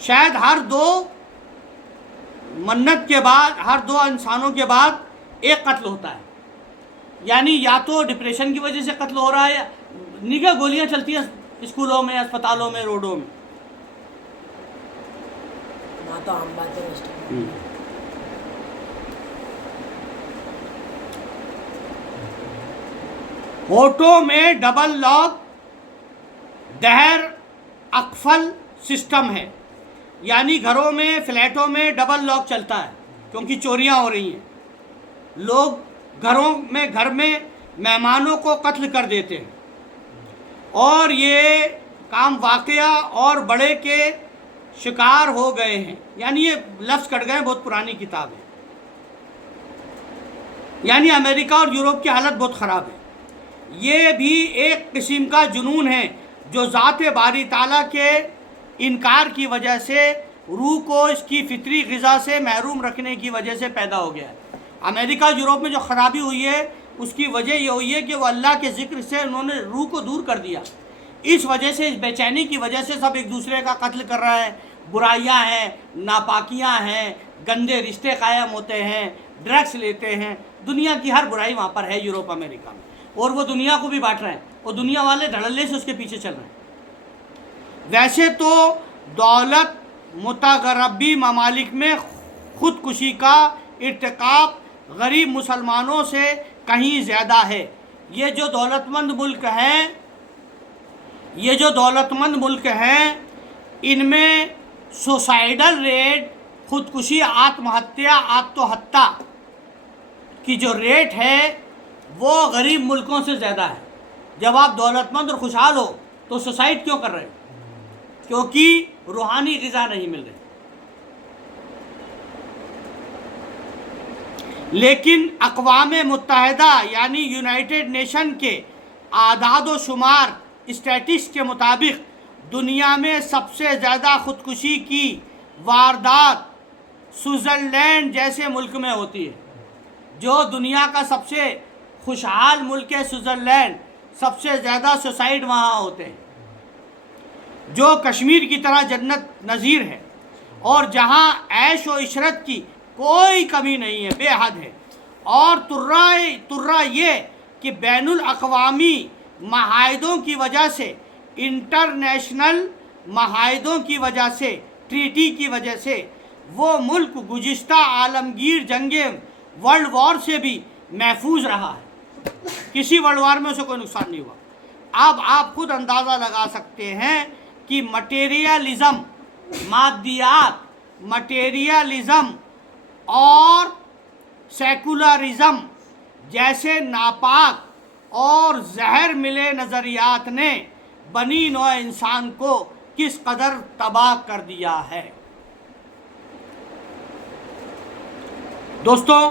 شاید ہر دو منت کے بعد، ہر دو انسانوں کے بعد ایک قتل ہوتا ہے۔ یعنی یا تو ڈپریشن کی وجہ سے قتل ہو رہا ہے، یا نگاہ گولیاں چلتی ہیں اسکولوں میں، اسپتالوں میں، روڈوں میں۔ تو عام بات ہے۔ ہونٹوں میں ڈبل لاک دہر اقفل سسٹم ہے، یعنی گھروں میں فلیٹوں میں ڈبل لاک چلتا ہے کیونکہ چوریاں ہو رہی ہیں، لوگ گھر میں مہمانوں کو قتل کر دیتے ہیں، اور یہ کام واقعہ اور بڑے کے شکار ہو گئے ہیں. یعنی یہ لفظ کٹ گئے، بہت پرانی کتاب ہے. یعنی امریکہ اور یورپ کی حالت بہت خراب ہے. یہ بھی ایک قسم کا جنون ہے جو ذات باری تعالیٰ کے انکار کی وجہ سے روح کو اس کی فطری غذا سے محروم رکھنے کی وجہ سے پیدا ہو گیا ہے. امریکہ یورپ میں جو خرابی ہوئی ہے اس کی وجہ یہ ہوئی ہے کہ وہ اللہ کے ذکر سے انہوں نے روح کو دور کر دیا. اس وجہ سے، اس بے چینی کی وجہ سے سب ایک دوسرے کا قتل کر رہا ہے، برائیاں ہیں، ناپاکیاں ہیں، گندے رشتے قائم ہوتے ہیں، ڈرگس لیتے ہیں. دنیا کی ہر برائی وہاں پر ہے یورپ امریکہ میں، اور وہ دنیا کو بھی بانٹ رہے ہیں، اور دنیا والے دھڑلے سے اس کے پیچھے چل رہے ہیں. ویسے تو دولت متغربی ممالک میں خودکشی کا ارتکاب غریب مسلمانوں سے کہیں زیادہ ہے. یہ جو دولت ملک ہیں ان میں سوسائیڈل ریٹ، خودکشی، آتم ہتیا کی جو ریٹ ہے وہ غریب ملکوں سے زیادہ ہے. جب آپ دولت مند اور خوشحال ہو تو سوسائڈ کیوں کر رہے ہو؟ کیونکہ روحانی غذا نہیں مل رہی. لیکن اقوام متحدہ یعنی یونائٹڈ نیشن کے اعداد و شمار اسٹیٹسٹ کے مطابق دنیا میں سب سے زیادہ خودکشی کی واردات سوئٹزرلینڈ جیسے ملک میں ہوتی ہے. جو دنیا کا سب سے خوشحال ملک ہے سوئٹزرلینڈ، سب سے زیادہ سوسائڈ وہاں ہوتے ہیں، جو کشمیر کی طرح جنت نظیر ہے، اور جہاں عیش و عشرت کی کوئی کمی نہیں ہے، بے حد ہے. اور ترا یہ کہ بین الاقوامی معاہدوں کی وجہ سے، انٹرنیشنل معاہدوں کی وجہ سے، ٹریٹی کی وجہ سے وہ ملک گزشتہ عالمگیر جنگیں ورلڈ وار سے بھی محفوظ رہا ہے. کسی ورلڈ وار میں اسے کوئی نقصان نہیں ہوا. اب آپ خود اندازہ لگا سکتے ہیں کہ مٹیریلزم، مادیات، مٹیریلزم اور سیکولرزم جیسے ناپاک اور زہر ملے نظریات نے بنی نوع انسان کو کس قدر تباہ کر دیا ہے. دوستوں،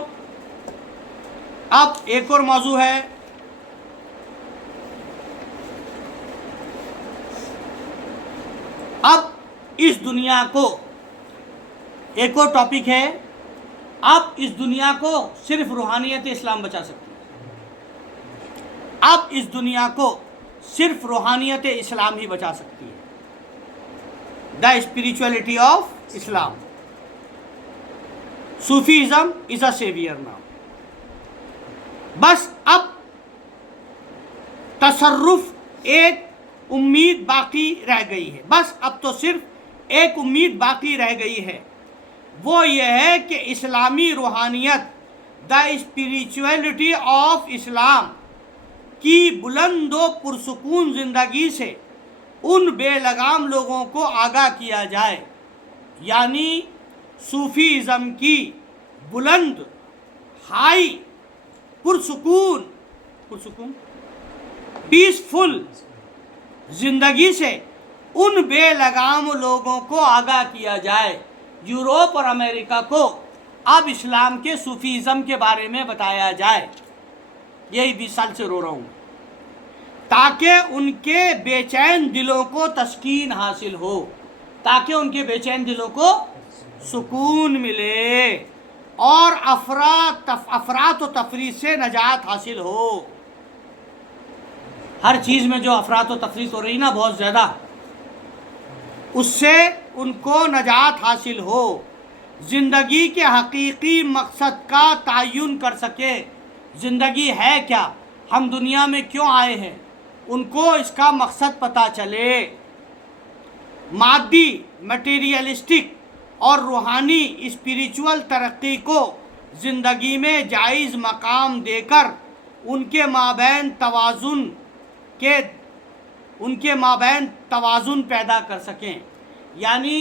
اب ایک اور موضوع ہے. اب اس دنیا کو ایک اور ٹاپک ہے. اب اس دنیا کو صرف روحانیت اسلام بچا سکتی ہے. اب اس دنیا کو صرف روحانیت اسلام ہی بچا سکتی ہے. The spirituality of Islam. Sufism is a saviour now. بس اب تصرف ایک امید باقی رہ گئی ہے. بس اب تو صرف ایک امید باقی رہ گئی ہے. وہ یہ ہے کہ اسلامی روحانیت، دا اسپریچولیٹی آف اسلام کی بلند و پرسکون زندگی سے ان بے لگام لوگوں کو آگاہ کیا جائے. یعنی صوفیزم کی بلند، ہائی، پرسکون پیسفل زندگی سے ان بے لگام لوگوں کو آگاہ کیا جائے. یورپ اور امریکہ کو اب اسلام کے صوفیزم کے بارے میں بتایا جائے. یہی 20 سال سے رو رہا ہوں، تاکہ ان کے بے چین دلوں کو تسکین حاصل ہو، تاکہ ان کے بے چین دلوں کو سکون ملے اور افراط و تفریط سے نجات حاصل ہو. ہر چیز میں جو افراط و تفریط ہو رہی نا بہت زیادہ، اس سے ان کو نجات حاصل ہو. زندگی کے حقیقی مقصد کا تعین کر سکے. زندگی ہے کیا، ہم دنیا میں کیوں آئے ہیں، ان کو اس کا مقصد پتہ چلے. مادی، مٹیریلسٹک اور روحانی اسپریچول ترقی کو زندگی میں جائز مقام دے کر ان کے مابین توازن پیدا کر سکیں. یعنی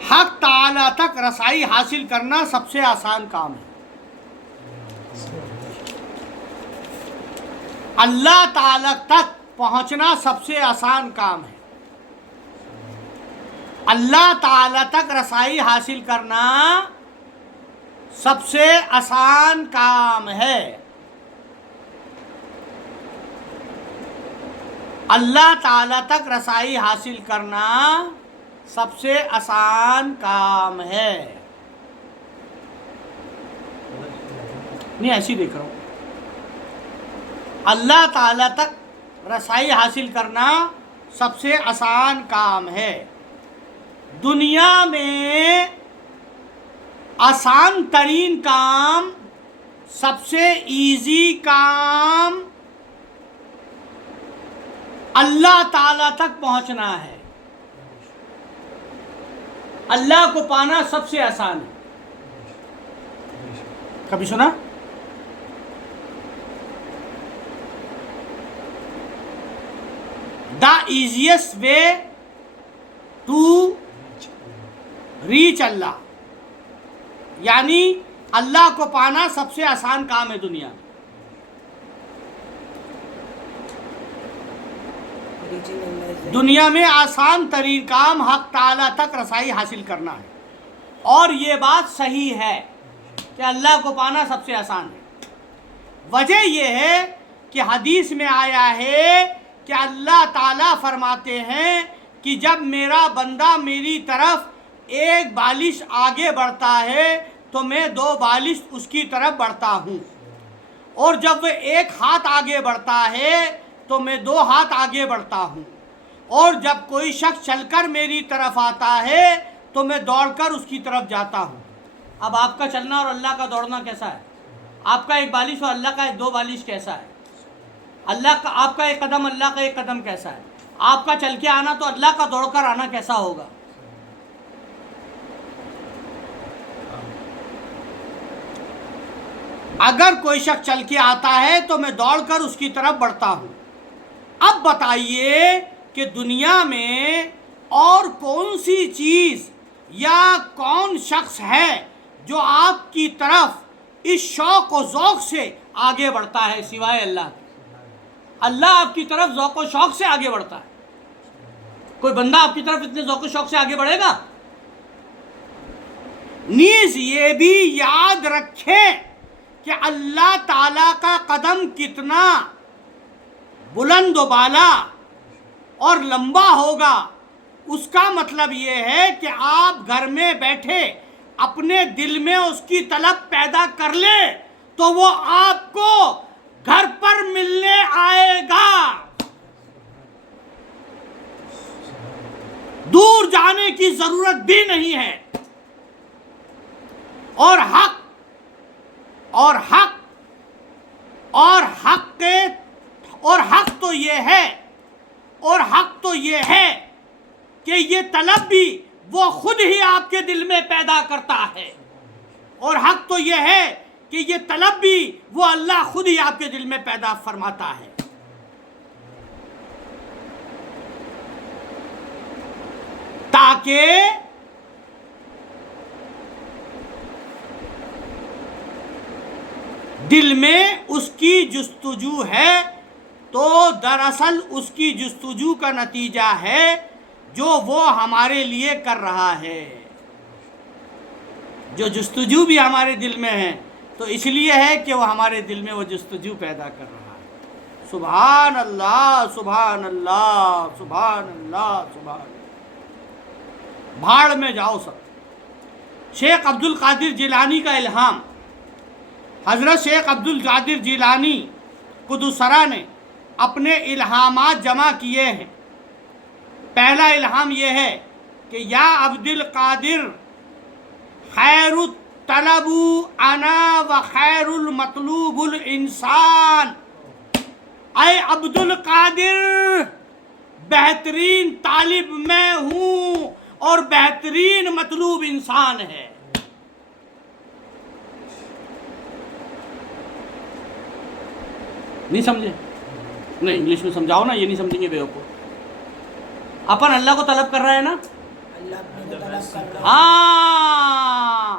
حق تعالیٰ تک رسائی حاصل کرنا سب سے آسان کام ہے. اللہ تعالیٰ تک پہنچنا سب سے آسان کام ہے. اللہ تعالیٰ تک رسائی حاصل کرنا سب سے آسان کام ہے. اللہ تعالیٰ تک رسائی حاصل کرنا سب سے آسان کام ہے. نہیں ایسی دیکھ رہا ہوں. اللہ تعالیٰ تک رسائی حاصل کرنا سب سے آسان کام ہے. دنیا میں آسان ترین کام، سب سے ایزی کام اللہ تعالیٰ تک پہنچنا ہے. اللہ کو پانا سب سے آسان ہے. کبھی سنا؟ The easiest way to reach اللہ، یعنی اللہ کو پانا سب سے آسان کام ہے دنیا میں. دنیا میں آسان ترین کام حق تعالیٰ تک رسائی حاصل کرنا ہے. اور یہ بات صحیح ہے کہ اللہ کو پانا سب سے آسان ہے. وجہ یہ ہے کہ حدیث میں آیا ہے کہ اللہ تعالیٰ فرماتے ہیں کہ جب میرا بندہ میری طرف ایک بالش آگے بڑھتا ہے تو میں 2 بالش اس کی طرف بڑھتا ہوں، اور جب وہ 1 ہاتھ آگے بڑھتا ہے تو میں 2 ہاتھ آگے بڑھتا ہوں، اور جب کوئی شخص چل کر میری طرف آتا ہے تو میں دوڑ کر اس کی طرف جاتا ہوں. اب آپ کا چلنا اور اللہ کا دوڑنا کیسا ہے؟ آپ کا 1 بالش اور اللہ کا 2 بالش کیسا ہے؟ اللہ کا آپ کا 1 قدم اللہ کا 1 قدم کیسا ہے؟ آپ کا چل کے آنا تو اللہ کا دوڑ کر آنا کیسا ہوگا؟ اگر کوئی شخص چل کے آتا ہے تو میں دوڑ کر اس کی طرف بڑھتا ہوں. اب بتائیے کہ دنیا میں اور کون سی چیز یا کون شخص ہے جو آپ کی طرف اس شوق و ذوق سے آگے بڑھتا ہے سوائے اللہ کے؟ اللہ آپ کی طرف ذوق و شوق سے آگے بڑھتا ہے. کوئی بندہ آپ کی طرف اتنے ذوق و شوق سے آگے بڑھے گا؟ نیز یہ بھی یاد رکھیں کہ اللہ تعالیٰ کا قدم کتنا بلند و بالا اور لمبا ہوگا. اس کا مطلب یہ ہے کہ آپ گھر میں بیٹھے اپنے دل میں اس کی طلب پیدا کر لیں تو وہ آپ کو گھر پر ملنے آئے گا. دور جانے کی ضرورت بھی نہیں ہے. اور حق تو یہ ہے کہ یہ طلب بھی وہ خود ہی آپ کے دل میں پیدا کرتا ہے. اور حق تو یہ ہے کہ یہ طلب بھی وہ اللہ خود ہی آپ کے دل میں پیدا فرماتا ہے. تاکہ دل میں اس کی جستجو ہے تو دراصل اس کی جستجو کا نتیجہ ہے جو وہ ہمارے لیے کر رہا ہے. جو جستجو بھی ہمارے دل میں ہے تو اس لیے ہے کہ وہ ہمارے دل میں وہ جستجو پیدا کر رہا ہے. سبحان اللہ سبحان اللہ سبحان اللہ سبحان اللہ. بھاڑ میں جاؤ سب. شیخ عبد القادر جیلانی کا الہام. حضرت شیخ عبد القادر جیلانی قدوسرا نے اپنے الہامات جمع کیے ہیں. پہلا الہام یہ ہے کہ یا عبد القادر خیر الطلب انا و خیر المطلوب الانسان. اے عبد القادر بہترین طالب میں ہوں اور بہترین مطلوب انسان ہے. نہیں سمجھے؟ نہیں انگلش میں سمجھاؤ نا. یہ نہیں سمجھیں گے بیوقوف. اپن اللہ کو طلب کر رہے ہیں نا. اللہ اپنے کو طلب کر رہا ہے. ہاں،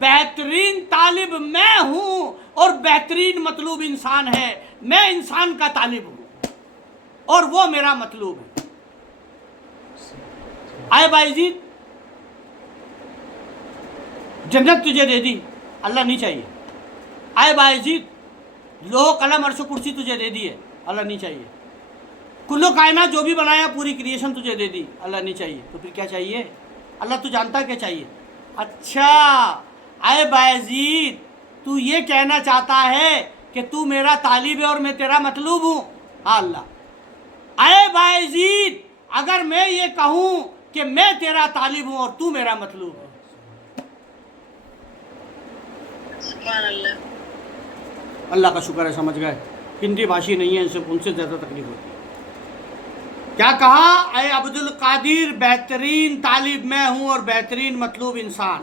بہترین طالب میں ہوں اور بہترین مطلوب انسان ہے. میں انسان کا طالب ہوں اور وہ میرا مطلوب ہے. آئے بائیزید، جنت تجھے دے دی، اللہ نہیں چاہیے. آئے بائیزید، لوہ قلم عرش و کرسی تجھے دے دی ہے، اللہ نہیں چاہیے. کلو کائنات جو بھی بنایا پوری کریشن تجھے دے دی، اللہ نہیں چاہیے. تو پھر کیا چاہیے؟ اللہ تو جانتا کیا چاہیے. اچھا، اے بائزید، تو یہ کہنا چاہتا ہے کہ تو میرا طالب ہے اور میں تیرا مطلوب ہوں؟ ہاں اللہ. اے بائزید، اگر میں یہ کہوں کہ میں تیرا طالب ہوں اور تو میرا مطلوب ہے، سبحان اللہ. اللہ کا شکر ہے سمجھ گئے. ہندی بھاشی نہیں ہے، ان سے زیادہ تکلیف ہوتی ہے. کیا کہا؟ اے عبد القادر، بہترین طالب میں ہوں اور بہترین مطلوب انسان.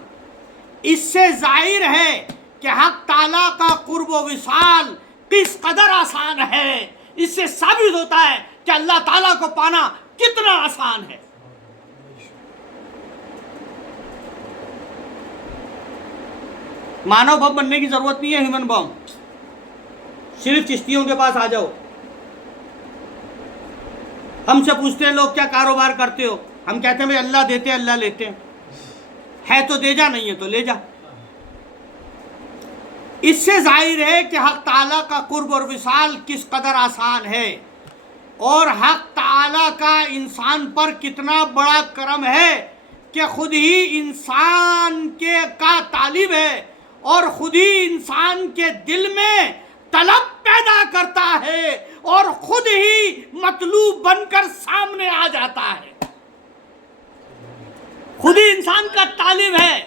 اس سے ظاہر ہے کہ حق تعالیٰ کا قرب و وصال کس قدر آسان ہے. اس سے ثابت ہوتا ہے کہ اللہ تعالیٰ کو پانا کتنا آسان ہے. مانو بم بننے کی ضرورت نہیں ہے، ہیومن بم. صرف چشتیوں کے پاس آ جاؤ. ہم سے پوچھتے ہیں لوگ کیا کاروبار کرتے ہو، ہم کہتے ہیں بھائی اللہ دیتے ہیں اللہ لیتے ہیں. ہے تو دے جا، نہیں ہے تو لے جا. اس سے ظاہر ہے کہ حق تعالیٰ کا قرب اور وصال کس قدر آسان ہے اور حق تعالیٰ کا انسان پر کتنا بڑا کرم ہے کہ خود ہی انسان کا طالب ہے اور خود ہی انسان کے دل میں طلب پیدا کرتا ہے اور خود ہی مطلوب بن کر سامنے آ جاتا ہے. خود ہی انسان کا طالب ہے.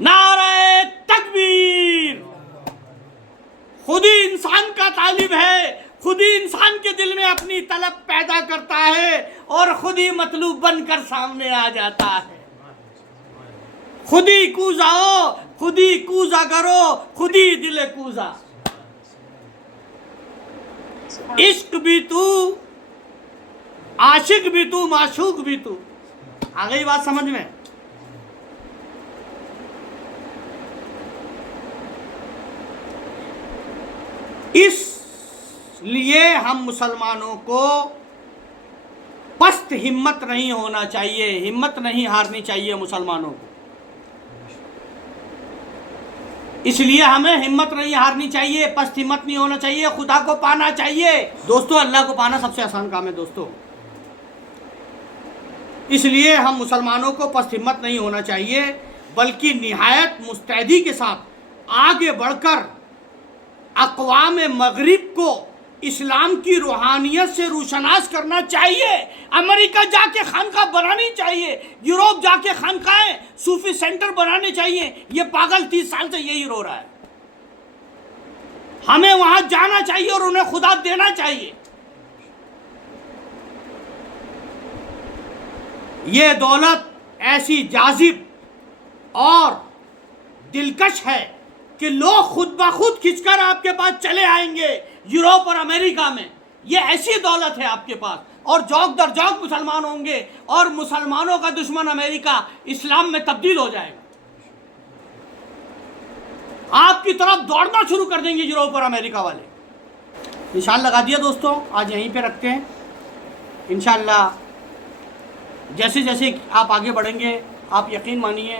نعرہ تکبیر. خود ہی انسان کا طالب ہے، خود ہی انسان کے دل میں اپنی طلب پیدا کرتا ہے اور خود ہی مطلوب بن کر سامنے آ جاتا ہے. خود ہی کوزاؤ، خود ہی کوزا کرو، خود ہی دل کوزا. عشق بھی تو، عاشق بھی تو، معشوق بھی تو. آ گئی بات سمجھ میں؟ اس لیے ہم مسلمانوں کو پست ہمت نہیں ہونا چاہیے، ہمت نہیں ہارنی چاہیے مسلمانوں کو. اس لیے ہمیں ہمت نہیں ہارنی چاہیے، پست ہمت نہیں ہونا چاہیے. خدا کو پانا چاہیے. دوستو، اللہ کو پانا سب سے آسان کام ہے دوستو. اس لیے ہم مسلمانوں کو پست ہمت نہیں ہونا چاہیے، بلکہ نہایت مستعدی کے ساتھ آگے بڑھ کر اقوام مغرب کو اسلام کی روحانیت سے روشناس کرنا چاہیے. امریکہ جا کے خانقاہ بنانی چاہیے، یوروپ جا کے خانقاہیں صوفی سینٹر بنانے چاہیے. یہ پاگل 30 سال سے یہی رو رہا ہے. ہمیں وہاں جانا چاہیے اور انہیں خدا دینا چاہیے. یہ دولت ایسی جاذب اور دلکش ہے کہ لوگ خود بخود کھنچ کر آپ کے پاس چلے آئیں گے. یوروپ اور امریکہ میں یہ ایسی دولت ہے آپ کے پاس، اور جوک در جوک مسلمان ہوں گے اور مسلمانوں کا دشمن امریکہ اسلام میں تبدیل ہو جائے گا. آپ کی طرف دوڑنا شروع کر دیں گے یوروپ اور امریکہ والے. نشان لگا دیا دوستوں، آج یہیں پہ رکھتے ہیں. انشاءاللہ جیسے جیسے آپ آگے بڑھیں گے، آپ یقین مانیے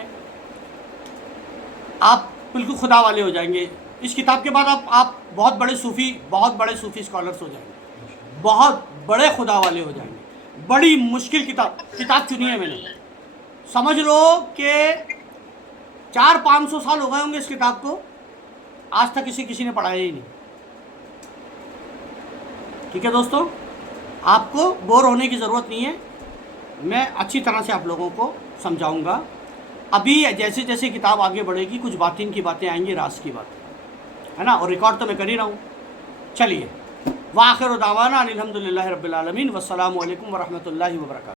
آپ بالکل خدا والے ہو جائیں گے. اس کتاب کے بعد آپ بہت بڑے صوفی اسکالرس ہو جائیں گے، بہت بڑے خدا والے ہو جائیں گے. بڑی مشکل کتاب چنی ہے میں نے. سمجھ لو کہ 400-500 سال ہو گئے ہوں گے اس کتاب کو، آج تک کسی نے پڑھایا ہی نہیں. ٹھیک ہے دوستو، آپ کو بور ہونے کی ضرورت نہیں ہے. میں اچھی طرح سے آپ لوگوں کو سمجھاؤں گا. ابھی جیسے جیسے کتاب آگے بڑھے گی کچھ باطن کی باتیں آئیں گی، راز کی باتیں ہے نا، اور ریکارڈ تو میں کر ہی رہا ہوں. چلیے، وآخر دعوانا ان الحمدللہ رب العالمین، والسلام علیکم ورحمۃ اللہ وبرکاتہ.